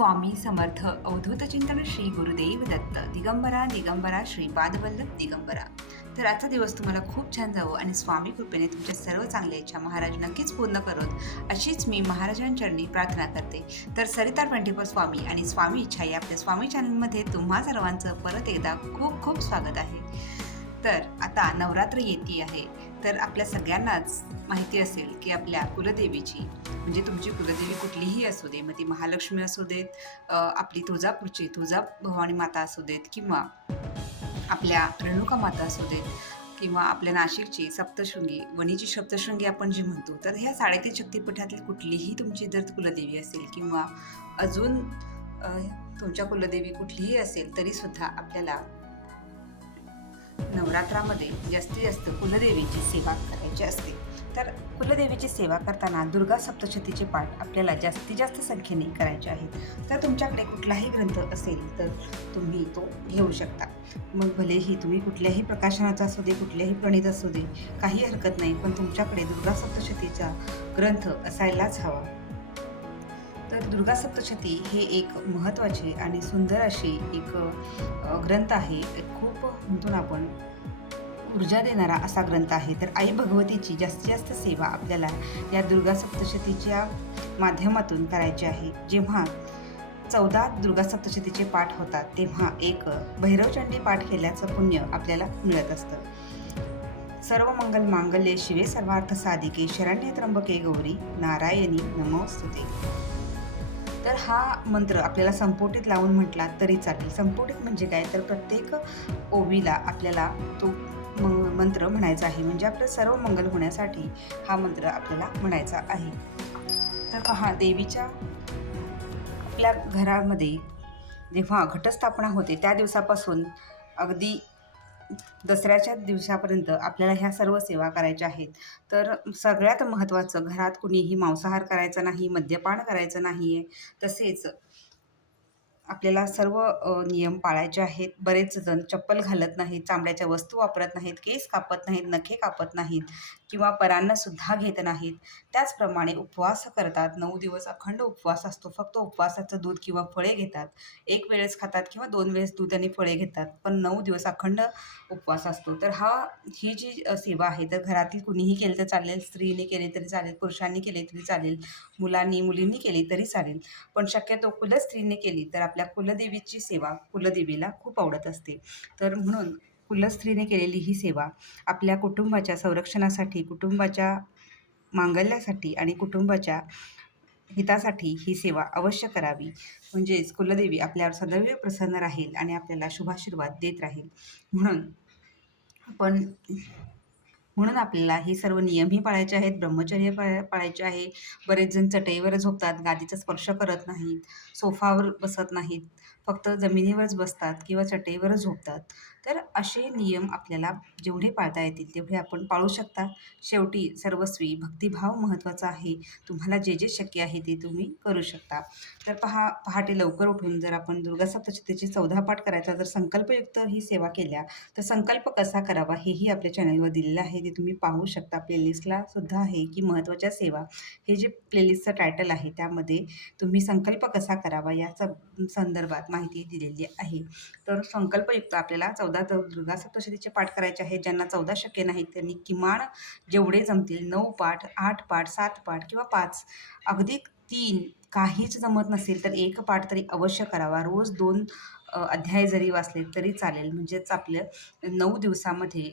स्वामी समर्थ अवधूत चिंतन श्री गुरुदेव दत्त दिगंबरा दिगंबरा श्रीपादवल्लभ दिगंबरा. तर आजचा दिवस तुम्हाला खूप छान जावो आणि स्वामी कृपेने तुमच्या सर्व चांगल्या इच्छा महाराज नक्कीच पूर्ण करोत अशीच मी महाराजांचरणी प्रार्थना करते. तर सरिता 24 स्वामी आणि स्वामी इच्छा या आपल्या स्वामी चॅनलमध्ये तुम्हा सर्वांचं परत एकदा खूप खूप स्वागत आहे. तर आता नवरात्र येते आहे, तर आपल्या सगळ्यांनाच माहिती असेल की आपल्या कुलदेवीची म्हणजे तुमची कुलदेवी कुठलीही असू दे, मग ती महालक्ष्मी असू देत, आपली तुळजापूरची तुळजा भवानी माता असू देत, किंवा आपल्या रेणुका माता असू देत, किंवा आपल्या नाशिकची सप्तशृंगी वणीची सप्तशृंगी आपण जी म्हणतो, तर ह्या 3.5 शक्तिपीठातील कुठलीही तुमची जर कुलदेवी असेल किंवा अजून तुमच्या कुलदेवी कुठलीही असेल तरीसुद्धा आपल्याला नवरात्रामध्ये जास्तीत जास्त कुलदेवीची सेवा करायची असते. तर कुलदेवीची सेवा करताना दुर्गा सप्तशतीचे पाठ आपल्याला जास्तीत जास्त संख्येने करायचे आहेत. तर तुमच्याकडे कुठलाही ग्रंथ असेल तर तुम्ही तो घेऊ शकता. मग भलेही तुम्ही कुठल्याही प्रकाशनाचा असू दे, कुठल्याही प्रणीत असू दे, काही हरकत नाही, पण तुमच्याकडे दुर्गा सप्तशतीचा ग्रंथ असायलाच हवा. तर दुर्गा सप्तशती हे एक महत्त्वाचे आणि सुंदर अशी एक ग्रंथ आहे. खूप म्हणतो ना आपण ऊर्जा देणारा असा ग्रंथ आहे. तर आई भगवतीची जास्तीत जास्त सेवा आपल्याला या दुर्गा सप्तशतीच्या माध्यमातून करायची आहे. जेव्हा 14 दुर्गा सप्तशतीचे पाठ होतात तेव्हा एक भैरवचंडी पाठ केल्याचं पुण्य आपल्याला मिळत असतं. सर्व मंगल मांगल्ये शिवे सर्वार्थ साधिके शरण्ये त्र्यंबके गौरी नारायणी नमोस्तुते. तर हा मंत्र आपल्याला संपुटीत लावून म्हटला तरी चालेल. संपुटीत म्हणजे काय, तर प्रत्येक ओवीला आपल्याला तो मंत्र म्हणायचा आहे. म्हणजे आपलं सर्व मंगल होण्यासाठी हा मंत्र आपल्याला म्हणायचा आहे. तर पहा, देवीच्या आपल्या घरामध्ये जेव्हा घटस्थापना होते त्या दिवसापासून अगदी दसऱ्याच्या दिवसापर्यंत आपल्याला ह्या सर्व सेवा करायच्या आहेत. तर सगळ्यात महत्त्वाचं, घरात कुणीही मांसाहार करायचा नाही, मद्यपान करायचं नाही आहे. तसेच आपल्याला सर्व नियम पाळायचे आहेत. बरेच जण चप्पल घालत नाहीत, चामड्याच्या वस्तू वापरत नाहीत, केस कापत नाहीत, नखे कापत नाहीत किंवा परान्नसुद्धा घेत नाहीत. त्याचप्रमाणे उपवास करतात. 9 दिवस अखंड उपवास असतो. फक्त उपवासाचं दूध किंवा फळे घेतात. एक वेळेस खातात किंवा 2 वेळेस दूध आणि फळे घेतात. पण 9 दिवस अखंड उपवास असतो. तर ही जी सेवा आहे, तर घरातील कुणीही केली तर चालेल, स्त्रीने केली तरी चालेल, पुरुषांनी केली तरी चालेल, मुलींनी केली तरी चालेल. पण शक्यतो कुलस्त्रीने केली तर आपल्या कुलदेवीची सेवा कुलदेवीला खूप आवडत असते. तर म्हणून कुलस्त्रीने केलेली ही सेवा आपल्या कुटुंबाच्या संरक्षणासाठी, कुटुंबाच्या मांगल्यासाठी आणि कुटुंबाच्या हितासाठी ही सेवा अवश्य करावी. म्हणजेच कुलदेवी आपल्यावर सदैव प्रसन्न राहील आणि आपल्याला शुभाशीर्वाद देत राहील. म्हणून आपण म्हणून आपल्याला हे सर्व नियमही पाळायचे आहेत, ब्रह्मचर्य पाळायचे आहे. बरेच जण चटईवर झोपतात, गादीचा स्पर्श करत नाहीत, सोफावर बसत नाहीत, फक्त जमिनीवरच बसतात किंवा चटईवरच झोपतात. तर असे नियम आपल्याला जेवढे पाळता येतील तेवढे आपण पाळू शकता. शेवटी सर्वस्वी भक्तिभाव महत्त्वाचा आहे. तुम्हाला जे जे शक्य आहे ते तुम्ही करू शकता. तर पहाटे लवकर उठून जर आपण दुर्गा सप्तशतीचे 14 पाठ करायचा जर संकल्पयुक्त ही सेवा केल्या, तर संकल्प कसा करावा हेही आपल्या चॅनलवर दिलेलं आहे. ते तुम्ही पाहू शकता. प्लेलिस्टला सुद्धा आहे की महत्त्वाच्या सेवा हे जे प्लेलिस्टचं टायटल आहे त्यामध्ये तुम्ही संकल्प कसा करावा याचा संदर्भात माहिती दिलेली आहे. तर संकल्पयुक्त आपल्याला 14 दुर्गा सप्तशतीचे पाठ करायचे आहेत. ज्यांना 14 शक्य नाहीत त्यांनी किमान जेवढे जमतील 9 पाठ, 8 पाठ, 7 पाठ किंवा 5, अगदी 3 काहीच जमत नसेल तर 1 पाठ तरी अवश्य करावा. रोज 2 अध्याय जरी वाचले तरी चालेल. म्हणजेच आपलं 9 दिवसामध्ये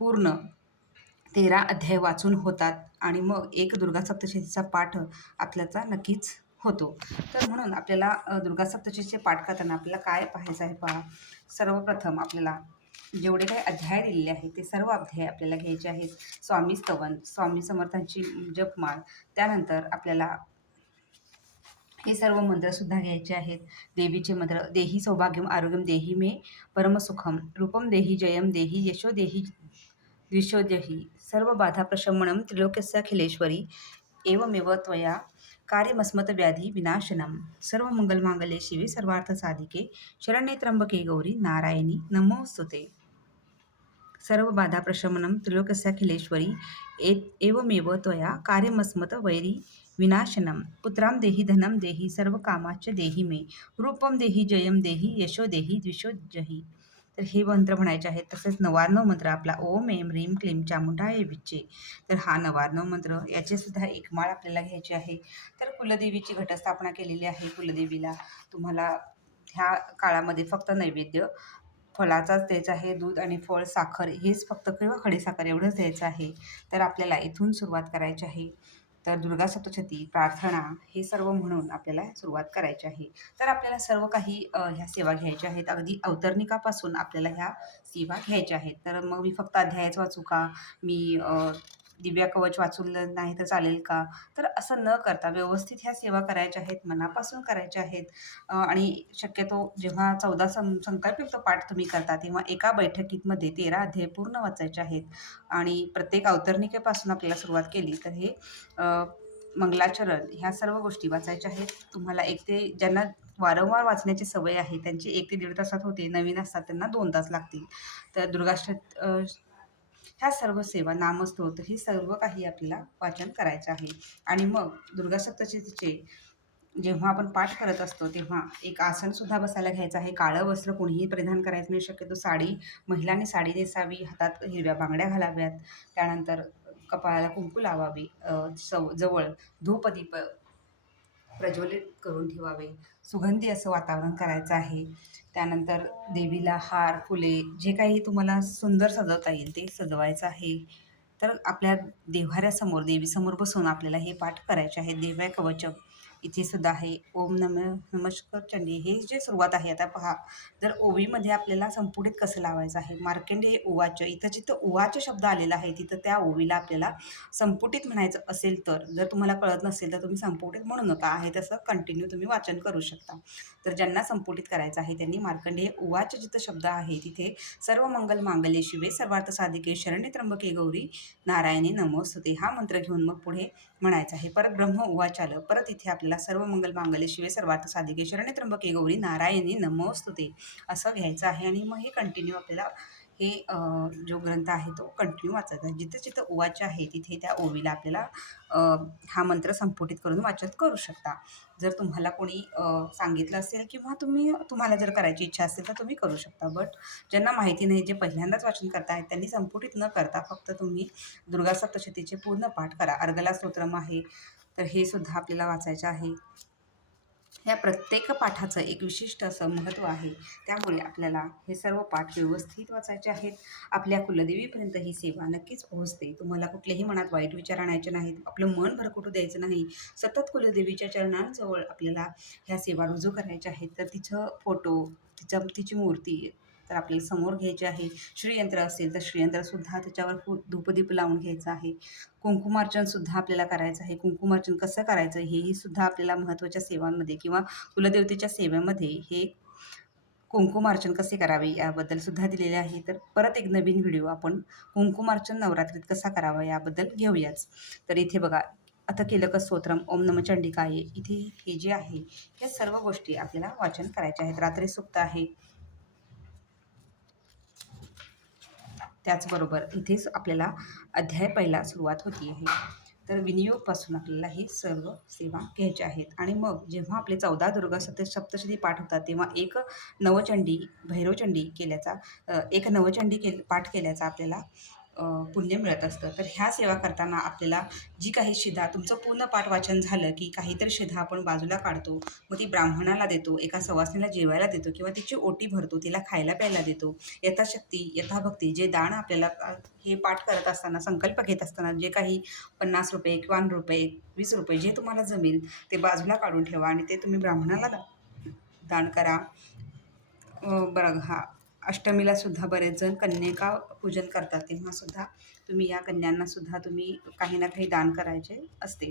पूर्ण 13 अध्याय वाचून होतात आणि मग एक दुर्गा सप्तशतीचा पाठ आपल्याचा नक्कीच होतो. तर म्हणून आपल्याला दुर्गा सप्तशतीचे पाठ करताना आपल्याला काय पाहायचं आहे पहा. सर्वप्रथम आपल्याला जेवढे काही अध्याय दिलेले आहेत ते सर्व अध्याय आपल्याला घ्यायचे आहेत. स्वामी स्तवन, स्वामी समर्थांची जपमाळ, त्यानंतर आपल्याला हे सर्व मंत्रसुद्धा घ्यायचे आहेत. देवीचे मंत्र, देही सौभाग्यम आरोग्यम देही मे परमसुखम, रूपम देही जयम देही यशो देही द्विषो देही, सर्व बाधा प्रशमनम त्रिलोक्यस्याखिलेश्वरी एवमेव त्वया कार्यमस्मत व्याधी विनाशनम, सर्व मंगलमांगल्ये शिवे सर्वार्थ साधिके शरण्ये त्र्यंबके गौरी नारायणी नमोस्तुते. सर्व बाधा प्रशमनं त्रिलोकस्याखिलेश्वरी एवमेव त्वया कार्यमस्मत वैरी विनाशनम पुत्रां देहि धनं देहि सर्व कामाच देहि मे रूपम देहि जयम देहि यशो देहि द्विषो जही. तर हे मंत्र म्हणायचे आहेत. तसेच 99 मंत्र आपला ओम ऐं ह्रीं क्लीं चामुंडाय विच्चे. तर हा 99 मंत्र याचे सुद्धा एक माळ आपल्याला घ्यायची आहे. तर कुलदेवीची घटस्थापना केलेली आहे. कुलदेवीला तुम्हाला ह्या काळामध्ये फक्त नैवेद्य फळाचाच द्यायचा आहे. दूध आणि फळ, साखर हेच फक्त किंवा खडीसाखर एवढंच द्यायचं आहे. तर आपल्याला इथून सुरुवात करायची आहे. तर दुर्गा सप्तशती, प्रार्थना हे सर्व म्हणून आपल्याला सुरुवात करायची आहे. तर आपल्याला सर्व काही ह्या सेवा घ्यायच्या आहेत. अगदी अवतरणिकापासून आपल्याला ह्या सेवा घ्यायच्या आहेत. तर मग मी फक्त अध्यायच वाचू का? मी दिव्या कवच वाचून नाही तर चालेल का? तर असं न करता व्यवस्थित ह्या सेवा करायच्या आहेत, मनापासून करायच्या आहेत. आणि शक्यतो जेव्हा 14 संकल्पयुक्त पाठ तुम्ही करता, तेव्हा एका बैठकीमध्ये 13 अध्याय पूर्ण वाचायचे आहेत. आणि प्रत्येक अवतरणिकेपासून आपल्याला सुरुवात केली तर हे मंगलाचरण ह्या सर्व गोष्टी वाचायच्या आहेत. तुम्हाला एक ते ज्यांना वारंवार वाचण्याची सवय आहे त्यांची 1 ते 1.5 तासात होते. नवीन असतात त्यांना 2 तास लागतील. तर ह्या सर्व सेवा, नामस्तोत्र हे सर्व काही आपल्याला वाचन करायचं आहे. आणि मग दुर्गा सप्तशतीचे जेव्हा आपण पाठ करत असतो तेव्हा एक आसनसुद्धा बसायला घ्यायचं आहे. काळं वस्त्र कोणीही परिधान करायचं नाही. शक्यतो साडी, महिलांनी साडी नेसावी, हातात हिरव्या बांगड्या घालाव्यात. त्यानंतर कपाळाला कुंकू लावावी, जवळ धूपदीप प्रज्वलित करून ठेवावे. सुगंधी असं वातावरण करायचं आहे. त्यानंतर देवीला हार, फुले जे काही तुम्हाला सुंदर सजवता येईल ते सजवायचं आहे. तर आपल्या देव्हाऱ्यासमोर, देवीसमोर बसून आपल्याला हे पाठ करायचे आहे. दिव्य कवच इथे सुद्धा आहे. ओम नमस्कार चंडी हे जे सुरुवात आहे. आता पहा, जर ओवीमध्ये आपल्याला संपुटित कसं लावायचं आहे. मार्कंडेय उवाच, इथं जिथं उवाच शब्द आलेला आहे तिथं त्या ओवीला आपल्याला संपुटित म्हणायचं असेल तर, जर तुम्हाला कळत नसेल तर तुम्ही संपुटित म्हणू नका, आहे तसं कंटिन्यू तुम्ही वाचन करू शकता. तर ज्यांना संपुटित करायचं आहे त्यांनी मार्कंडेय उवाच जिथं शब्द आहे तिथे सर्व मंगल मांगल्ये शिवे सर्वार्थ साधिके शरण्ये त्र्यंबके गौरी नारायणी नमोस्तुते हा मंत्र घेऊन मग पुढे म्हणायचं आहे. परत ब्रह्म उवाच आलं. परत इथे आपल्याला सर्व मंगल मांगल्ये शिवे सर्वार्थ साधिके शरण्ये त्र्यंबके गौरी नारायणी नमोस्तुते असं घ्यायचं आहे. आणि मग हे कंटिन्यू आपल्याला हे जो ग्रंथ आहे तो कंटिन्यू वाचायचा आहे. जिथं जिथं उवाच आहे तिथे त्या ओवीला आपल्याला हा मंत्र संपुटित करून वाचन करू शकता. जर तुम्हाला कोणी सांगितलं असेल किंवा तुम्हाला जर करायची इच्छा असेल तर तुम्ही करू शकता. बट ज्यांना माहिती नाही, जे पहिल्यांदाच वाचन करतायत त्यांनी संपुटित न करता फक्त तुम्ही दुर्गा सप्तशतीचे पूर्ण पाठ करा. अर्गला स्तोत्रम आहे, तर हे सुद्धा आपल्याला वाचायचं आहे. या प्रत्येक पाठाचं एक विशिष्ट असं महत्त्व आहे. त्यामुळे आपल्याला हे सर्व पाठ व्यवस्थित वाचायचे आहेत. आपल्या कुलदेवीपर्यंत ही सेवा नक्कीच पोहोचते. तुम्हाला कुठल्याही मनात वाईट विचार आणायचे नाहीत. आपलं मन भरकटू द्यायचं नाही. सतत कुलदेवीच्या चरणांजवळ आपल्याला ह्या सेवा रुजू करायच्या आहेत. तर तिचं फोटो, तिची मूर्ती तर आपल्याला समोर घ्यायची आहे. श्रीयंत्र असेल तर श्रीयंत्रसुद्धा त्याच्यावर धूपदीप लावून घ्यायचं आहे. कुंकुमार्चनसुद्धा आपल्याला करायचं आहे. कुंकुमार्चन कसं करायचं हेही सुद्धा आपल्याला महत्त्वाच्या सेवांमध्ये किंवा कुलदेवतेच्या सेवेमध्ये हे कुंकुमार्चन कसे करावे याबद्दल सुद्धा दिलेले आहे. तर परत एक नवीन व्हिडिओ आपण कुंकुमार्चन नवरात्रीत कसा करावा याबद्दल घेऊयाच. तर इथे बघा, आता केलं स्तोत्रम, ओम नमः चंडिकाय, इथे हे जे आहे या सर्व गोष्टी आपल्याला वाचन करायच्या आहेत. रात्री सुक्त आहे. त्याचबरोबर इथेच आपल्याला अध्याय पहिला सुरुवात होती आहे. तर विनियोगपासून आपल्याला हे सर्व सेवा घ्यायच्या आहेत. आणि मग जेव्हा आपले 14 दुर्गा सप्तशती पाठ होतात तेव्हा एक नवचंडी, भैरवचंडी एक नवचंडी पाठ केल्याचा आपल्याला पुण्य मिळत असतं. तर ह्या सेवा करताना आपल्याला जी काही शिधा, तुमचं पूर्ण पाठ वाचन झालं की काहीतरी शिधा आपण बाजूला काढतो, मग ती ब्राह्मणाला देतो, एका सवासणीला जेवायला देतो किंवा तिची ओटी भरतो, तिला खायला प्यायला देतो. यथाशक्ती, यथाभक्ती जे दान आपल्याला हे पाठ करत असताना, संकल्प घेत असताना जे काही ₹50, ₹51, ₹20 जे तुम्हाला जमेल ते बाजूला काढून ठेवा आणि ते तुम्ही ब्राह्मणाला दान करा. बरं, हा अष्टमीला सुद्धा बरेच जण कन्यका पूजन करतात, तेव्हा सुद्धा तुम्ही या कन्यांना सुद्धा तुम्ही काही ना काही दान करायचे असते.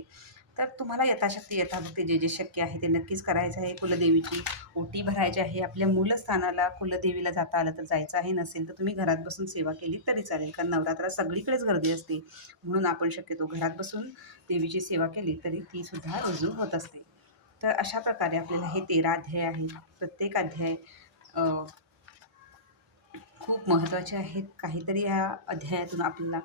तर तुम्हाला यथाशक्ती, यथाभक्ती जे जे शक्य आहे ते नक्कीच करायचं आहे. कुलदेवीची ओटी भरायची आहे. आपल्या मूलस्थानाला कुलदेवीला जाता आलं तर जायचं आहे, नसेल तर तुम्ही घरात बसून सेवा केली तरी चालेल. कारण नवरात्रात सगळीकडेच गर्दी असते, म्हणून आपण शक्यतो घरात बसून देवीची सेवा केली तरी ती सुद्धा रुजू होत असते. तर अशा प्रकारे आपल्याला हे 13 अध्याय आहेत. प्रत्येक अध्याय खूप महत्त्वाचे आहेत. काहीतरी या अध्यायातून आपल्याला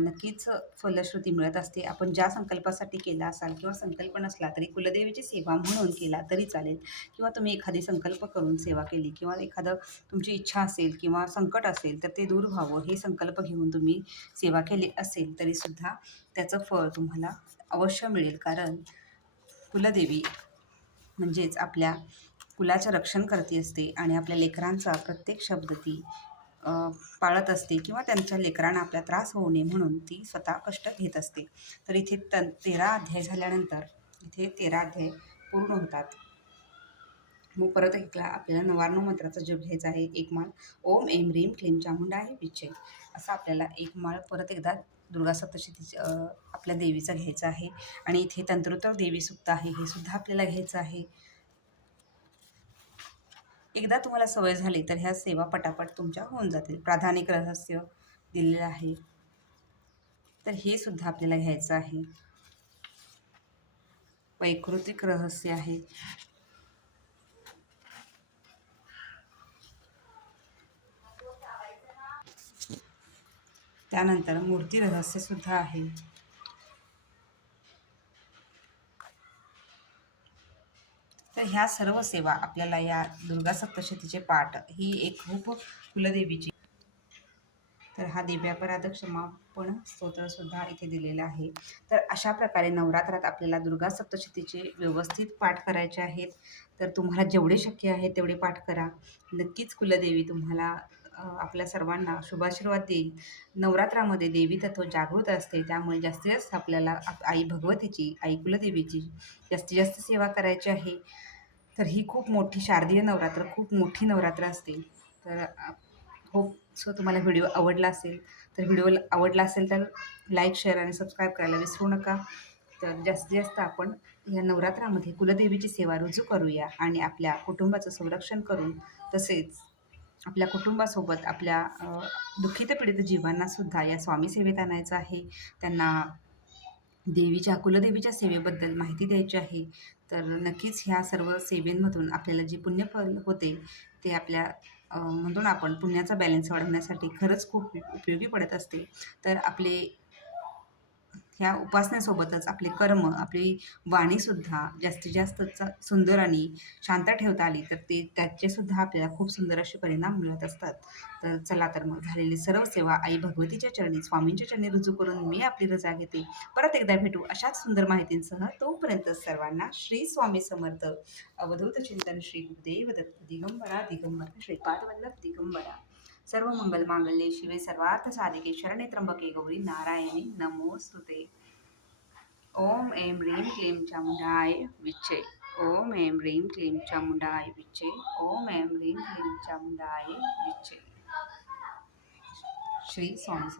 नक्कीच फलश्रुती मिळत असते. आपण ज्या संकल्पासाठी केला असाल किंवा संकल्प नसला तरी कुलदेवीची सेवा म्हणून केला तरी चालेल किंवा तुम्ही एखादी संकल्प करून सेवा केली किंवा एखादं तुमची इच्छा असेल किंवा संकट असेल तर ते दूर व्हावं हे संकल्प घेऊन तुम्ही सेवा केली असेल तरीसुद्धा त्याचं फळ तुम्हाला अवश्य मिळेल. कारण कुलदेवी म्हणजेच आपल्या कुलाचं रक्षण करते असते आणि आपल्या लेकरांचा प्रत्येक शब्द ती अ, पाळत असते किंवा त्यांच्या लेकरांना आपला त्रास होऊ नये म्हणून ती स्वतः कष्ट घेत असते. तर इथे 13 अध्याय झाल्यानंतर इथे 13 अध्याय पूर्ण होतात. मग परत एकदा आपल्याला नवार्णव मंत्राचा जप घ्यायचा आहे. एक माळ ओम ऐं ह्रीं क्लीं चामुंडाय विच्चे असा आपल्याला एक माळ परत एकदा दुर्गा सप्तशती आपल्या देवीचा घ्यायचा आहे. आणि इथे तंत्रोत्तर देवी सुक्त आहे हे सुद्धा आपल्याला घ्यायचं आहे. एकदा तुम्हाला सवय झाली तर ह्या सेवा पटापट तुमच्या होऊन जातील. प्राधानिक रहस्य दिलेलं आहे तर हे सुद्धा आपल्याला घ्यायचं आहे. वैकृतिक रहस्य आहे. त्यानंतर मूर्ती रहस्य सुद्धा आहे. तर ह्या सर्व सेवा आपल्याला या दुर्गा सप्तशतीचे पाठ ही एक खूप कुलदेवीची. तर हा दिव्यापराध क्षमापण स्तोत्रसुद्धा इथे दिलेला आहे. तर अशा प्रकारे नवरात्रात आपल्याला दुर्गा सप्तशतीचे व्यवस्थित पाठ करायचे आहेत. तर तुम्हाला जेवढे शक्य आहे तेवढे पाठ करा. नक्कीच कुलदेवी तुम्हाला आपल्या सर्वांना शुभाशीर्वाद देईल. नवरात्रामध्ये देवी तत्व जागृत असते त्यामुळे जास्तीत जास्त आपल्याला आई भगवतीची, आई कुलदेवीची जास्तीत जास्त सेवा करायची आहे. तर ही खूप मोठी शारदीय नवरात्र, खूप मोठी नवरात्र असते. तर होप सो तुम्हाला व्हिडिओ आवडला असेल. तर व्हिडिओ आवडला असेल तर लाईक, शेअर आणि सबस्क्राईब करायला विसरू नका. तर जास्तीत जास्त आपण या नवरात्रामध्ये कुलदेवीची सेवा रुजू करूया आणि आपल्या कुटुंबाचं संरक्षण करून तसेच आपल्या कुटुंबासोबत आपल्या दुःखित पीडित जीवांनासुद्धा या स्वामी सेवेत आणायचं आहे. त्यांना देवीच्या कुलदेवीच्या सेवेबद्दल माहिती द्यायची आहे. तर नक्कीच ह्या सर्व सेवेंमधून आपल्याला जे पुण्यफल होते ते आपल्या म्हणतो ना आपण पुण्याचा बॅलन्स वाढवण्यासाठी खरंच खूप उपयोगी पडत असते. तर आपले ह्या उपासनेसोबतच आपले कर्म, आपली वाणीसुद्धा जास्तीत जास्त सुंदर आणि शांत ठेवता आली तर ते त्याचेसुद्धा आपल्याला खूप सुंदर असे परिणाम मिळत असतात. तर चला तर मग झालेली सर्व सेवा आई भगवतीच्या चरणी, स्वामींच्या चरणी रुजू करून मी आपली रजा घेते. परत एकदा भेटू अशाच सुंदर माहितींसह. तोपर्यंत सर्वांना श्री स्वामी समर्थ. अवधूत चिंतन श्री गुरुदेव दत्त. दिगंबरा दिगंबरा श्रीपाद वल्लभ दिगंबरा. सर्व मंगल मांगल्ये शिवे सर्वार्थ साधिके शरणे त्र्यंबके गौरी नारायणी नमोस्तुते. ओम ऐं ह्रीं क्लीं चामुंडाय विच्चे. ओम ऐं ह्रीं क्लीं चामुंडाय विच्चे. ओम ऐं ह्रीं क्लीं चामुंडाय विच्चे. श्री स्वामी